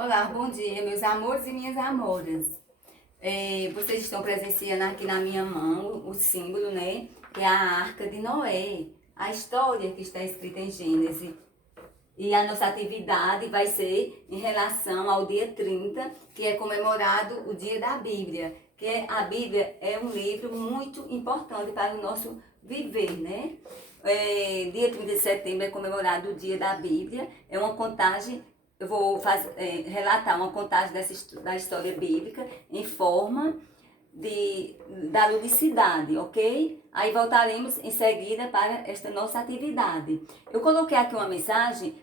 Olá, bom dia, meus amores e minhas amoras. Vocês estão presenciando aqui na minha mão o símbolo, né? Que é a Arca de Noé. A história que está escrita em Gênesis. E a nossa atividade vai ser em relação ao dia 30, que é comemorado o dia da Bíblia. Que a Bíblia é um livro muito importante para o nosso viver, né? Dia 30 de setembro é comemorado o dia da Bíblia. É uma contagem. Eu vou relatar uma contagem da história bíblica em forma da ludicidade, ok? Aí voltaremos em seguida para esta nossa atividade. Eu coloquei aqui uma mensagem,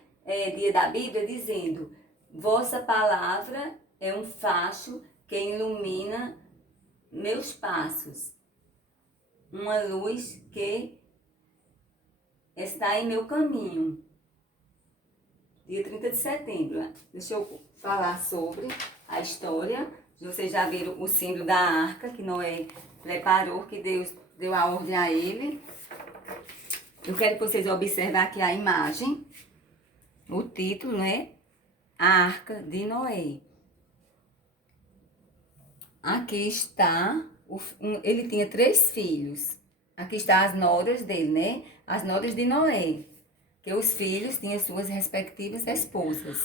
dia da Bíblia, dizendo: vossa palavra é um facho que ilumina meus passos, uma luz que está em meu caminho. Dia 30 de setembro. Deixa eu falar sobre a história. Vocês já viram o símbolo da arca que Noé preparou, que Deus deu a ordem a ele. Eu quero que vocês observem aqui a imagem, o título, né? A Arca de Noé. Aqui está, ele tinha 3 filhos. Aqui está as noras dele, né? As noras de Noé. Que os filhos tinham suas respectivas esposas.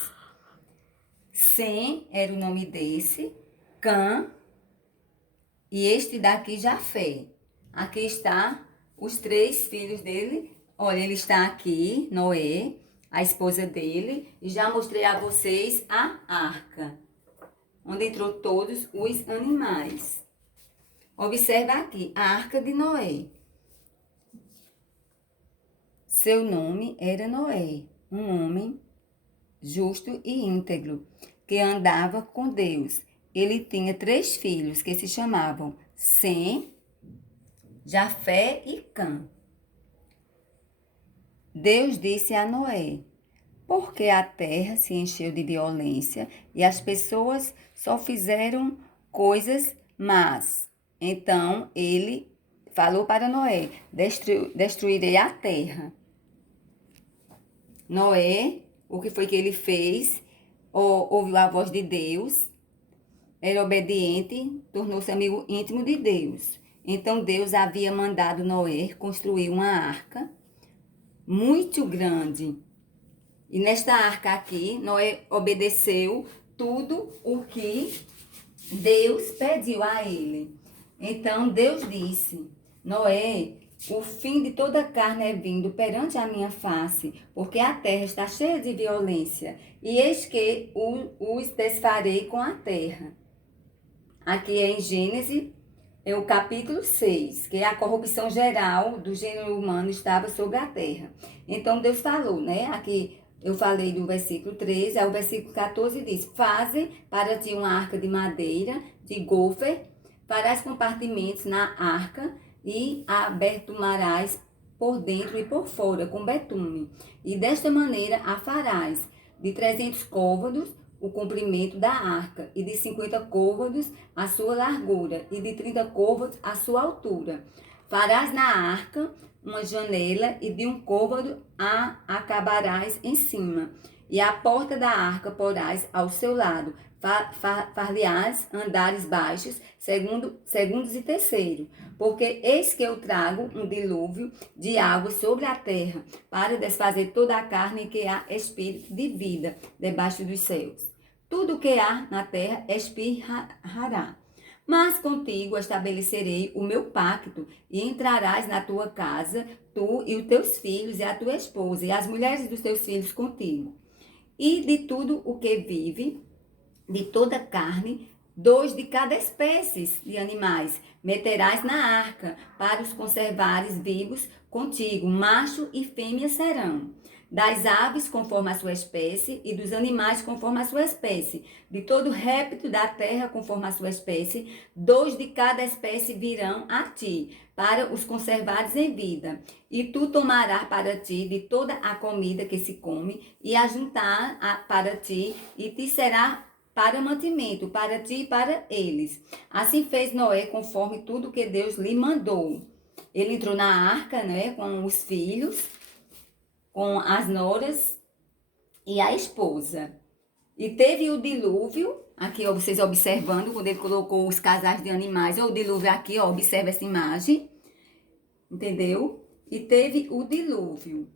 Sem era o nome desse, Cã, e este daqui Jafé. Aqui está os 3 filhos dele. Olha, ele está aqui, Noé, a esposa dele, e já mostrei a vocês a arca, onde entrou todos os animais. Observa aqui, a arca de Noé. Seu nome era Noé, um homem justo e íntegro, que andava com Deus. Ele tinha 3 filhos que se chamavam Sem, Jafé e Cã. Deus disse a Noé: porque a terra se encheu de violência e as pessoas só fizeram coisas más. Então ele falou para Noé: destruirei a terra. Noé, o que foi que ele fez? Ouviu a voz de Deus, era obediente, tornou-se amigo íntimo de Deus. Então Deus havia mandado Noé construir uma arca muito grande. E nesta arca aqui, Noé obedeceu tudo o que Deus pediu a ele. Então Deus disse: Noé, o fim de toda carne é vindo perante a minha face, porque a terra está cheia de violência, e eis que os desfarei com a terra. Aqui é em Gênesis, é o capítulo 6, que a corrupção geral do gênero humano estava sobre a terra. Então Deus falou, né? Aqui eu falei do versículo 13, ao versículo 14 diz: faze para ti uma arca de madeira, de gofer, farás compartimentos na arca, e a abertumarás por dentro e por fora, com betume. E desta maneira a farás, de 300 côvados o comprimento da arca, e de 50 côvados a sua largura, e de 30 côvados a sua altura. Farás na arca uma janela, e de 1 côvado a acabarás em cima. E a porta da arca porás ao seu lado. Far-lhe-ás andares baixos, segundos e terceiro. Porque eis que eu trago um dilúvio de água sobre a terra, para desfazer toda a carne que há espírito de vida debaixo dos céus. Tudo o que há na terra expirará. Mas contigo estabelecerei o meu pacto, e entrarás na tua casa, tu e os teus filhos, e a tua esposa, e as mulheres dos teus filhos contigo. E de tudo o que vive, de toda carne, 2 de cada espécie de animais meterás na arca, para os conservares vivos contigo, macho e fêmea serão. Das aves conforme a sua espécie, e dos animais conforme a sua espécie, de todo réptil da terra conforme a sua espécie, 2 de cada espécie virão a ti, para os conservares em vida. E tu tomarás para ti de toda a comida que se come, e ajuntar para ti, e te será para mantimento, para ti e para eles. Assim fez Noé conforme tudo que Deus lhe mandou. Ele entrou na arca, né, com os filhos, com as noras e a esposa. E teve o dilúvio, aqui ó, vocês observando, quando ele colocou os casais de animais, ó, o dilúvio aqui, ó, observa essa imagem, entendeu? E teve o dilúvio.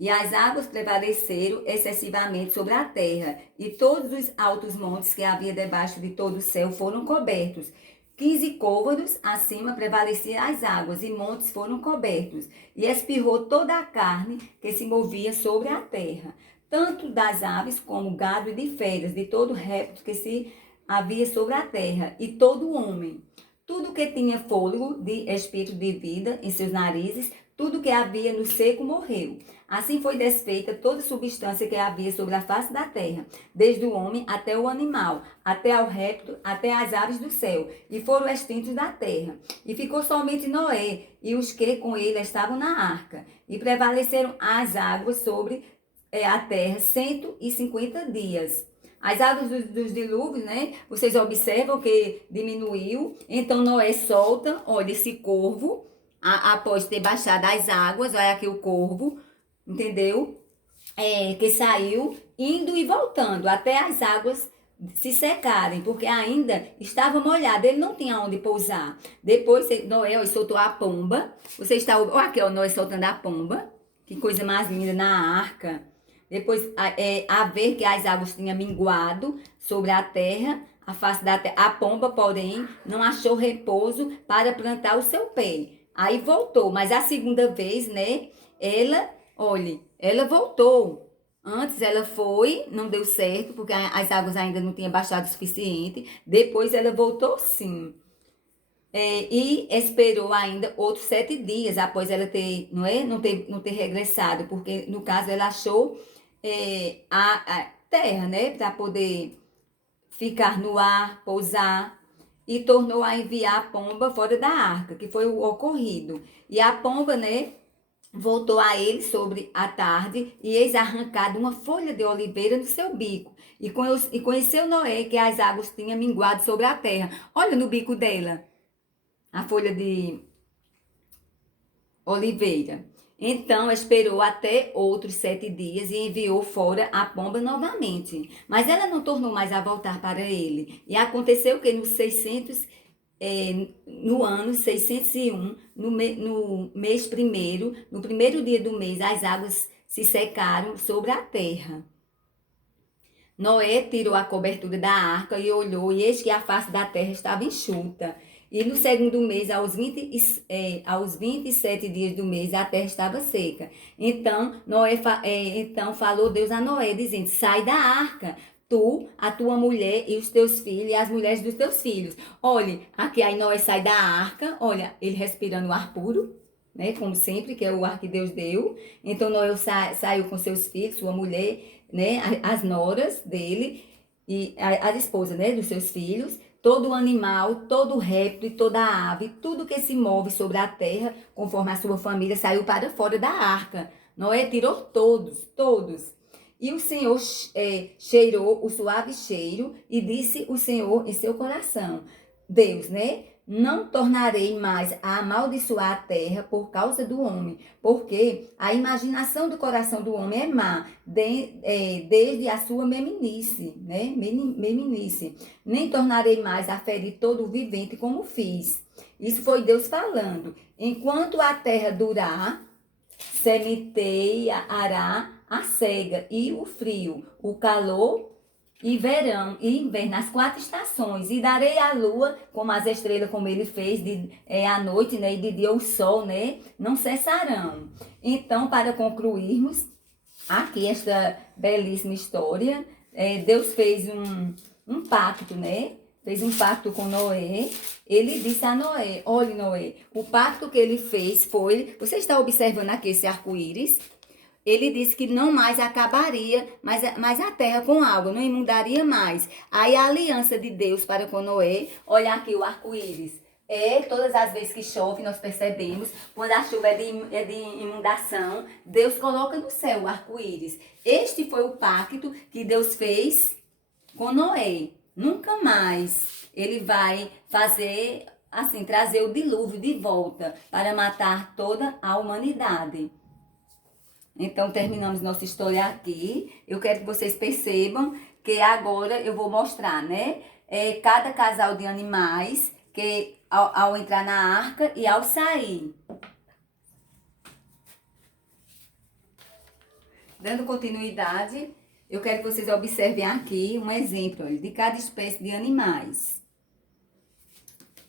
E as águas prevaleceram excessivamente sobre a terra, e todos os altos montes que havia debaixo de todo o céu foram cobertos. 15 côvados acima prevaleciam as águas, e montes foram cobertos, e espirrou toda a carne que se movia sobre a terra, tanto das aves como gado e de feras, de todo réptil que se havia sobre a terra, e todo homem. Tudo que tinha fôlego de espírito de vida em seus narizes, tudo que havia no seco morreu. Assim foi desfeita toda substância que havia sobre a face da terra, desde o homem até o animal, até ao réptil, até as aves do céu, e foram extintos da terra. E ficou somente Noé e os que com ele estavam na arca, e prevaleceram as águas sobre a terra 150 dias. As águas dos dilúvios, né? Vocês observam que diminuiu. Então Noé solta, olha, esse corvo, após ter baixado as águas, olha aqui o corvo, entendeu? Que saiu indo e voltando até as águas se secarem, porque ainda estava molhado, ele não tinha onde pousar. Depois Noé soltou a pomba. Você está, olha aqui, ó, Noé soltando a pomba. Que coisa mais linda na arca. Depois, a ver que as águas tinham minguado sobre a terra, a face da terra. A pomba, porém, não achou repouso para plantar o seu pé. Aí voltou, mas a segunda vez, né, ela voltou. Antes ela foi, não deu certo, porque as águas ainda não tinham baixado o suficiente. Depois ela voltou sim. E esperou ainda outros 7 dias após ela ter, não ter regressado, porque no caso ela achou a terra, né, para poder ficar no ar, pousar, e tornou a enviar a pomba fora da arca, que foi o ocorrido. E a pomba, né, voltou a ele sobre a tarde, e eis arrancado uma folha de oliveira no seu bico. E conheceu Noé que as águas tinham minguado sobre a terra. Olha no bico dela, a folha de oliveira. Então esperou até outros 7 dias e enviou fora a pomba novamente. Mas ela não tornou mais a voltar para ele. E aconteceu que no ano 601, no mês primeiro, no primeiro dia do mês, as águas se secaram sobre a terra. Noé tirou a cobertura da arca e olhou, e eis que a face da terra estava enxuta. E no segundo mês, aos 27 dias do mês, a terra estava seca. Então, então falou Deus a Noé, dizendo: sai da arca, tu, a tua mulher e os teus filhos e as mulheres dos teus filhos. Olha, aqui aí Noé sai da arca, olha, ele respirando o ar puro, né, como sempre, que é o ar que Deus deu. Então Noé saiu com seus filhos, sua mulher, né, as noras dele e a esposa, né, dos seus filhos, todo animal, todo réptil, toda ave, tudo que se move sobre a terra, conforme a sua família, saiu para fora da arca. Noé tirou todos. E o Senhor cheirou o suave cheiro, e disse o Senhor em seu coração, Deus, né? Não tornarei mais a amaldiçoar a terra por causa do homem, porque a imaginação do coração do homem é má, desde a sua meminice, né? Meminice. Nem tornarei mais a ferir todo o vivente como fiz. Isso foi Deus falando. Enquanto a terra durar, sementeará a cega e o frio, o calor e verão e inverno, as 4 estações, e darei a lua como as estrelas, como ele fez à noite, né, e de dia o sol, né, não cessarão. Então, para concluirmos aqui esta belíssima história, Deus fez um pacto, né, fez um pacto com Noé. Ele disse a Noé, olha Noé, o pacto que ele fez foi, você está observando aqui esse arco-íris? Ele disse que não mais acabaria mais a terra com água, não inundaria mais. Aí a aliança de Deus para com Noé, olha aqui o arco-íris. Todas as vezes que chove, nós percebemos, quando a chuva é de inundação, Deus coloca no céu o arco-íris. Este foi o pacto que Deus fez com Noé. Nunca mais ele vai fazer, assim, trazer o dilúvio de volta para matar toda a humanidade. Então, terminamos nossa história aqui. Eu quero que vocês percebam que agora eu vou mostrar, né? Cada casal de animais que ao entrar na arca e ao sair. Dando continuidade, eu quero que vocês observem aqui um exemplo olha, de cada espécie de animais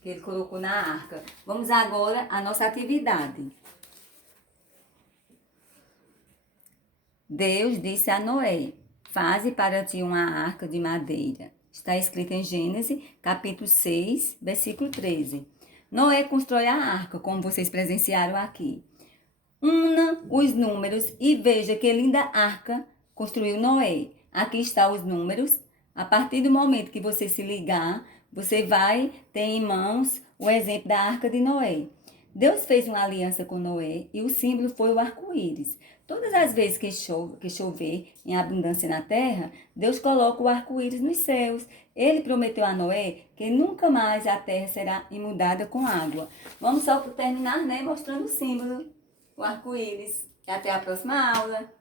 que ele colocou na arca. Vamos agora à nossa atividade. Deus disse a Noé: faze para ti uma arca de madeira. Está escrito em Gênesis, capítulo 6, versículo 13. Noé constrói a arca, como vocês presenciaram aqui. Una os números e veja que linda arca construiu Noé. Aqui estão os números. A partir do momento que você se ligar, você vai ter em mãos o exemplo da arca de Noé. Deus fez uma aliança com Noé e o símbolo foi o arco-íris. Todas as vezes que chover em abundância na terra, Deus coloca o arco-íris nos céus. Ele prometeu a Noé que nunca mais a terra será inundada com água. Vamos só terminar, né, mostrando o símbolo, o arco-íris. Até a próxima aula.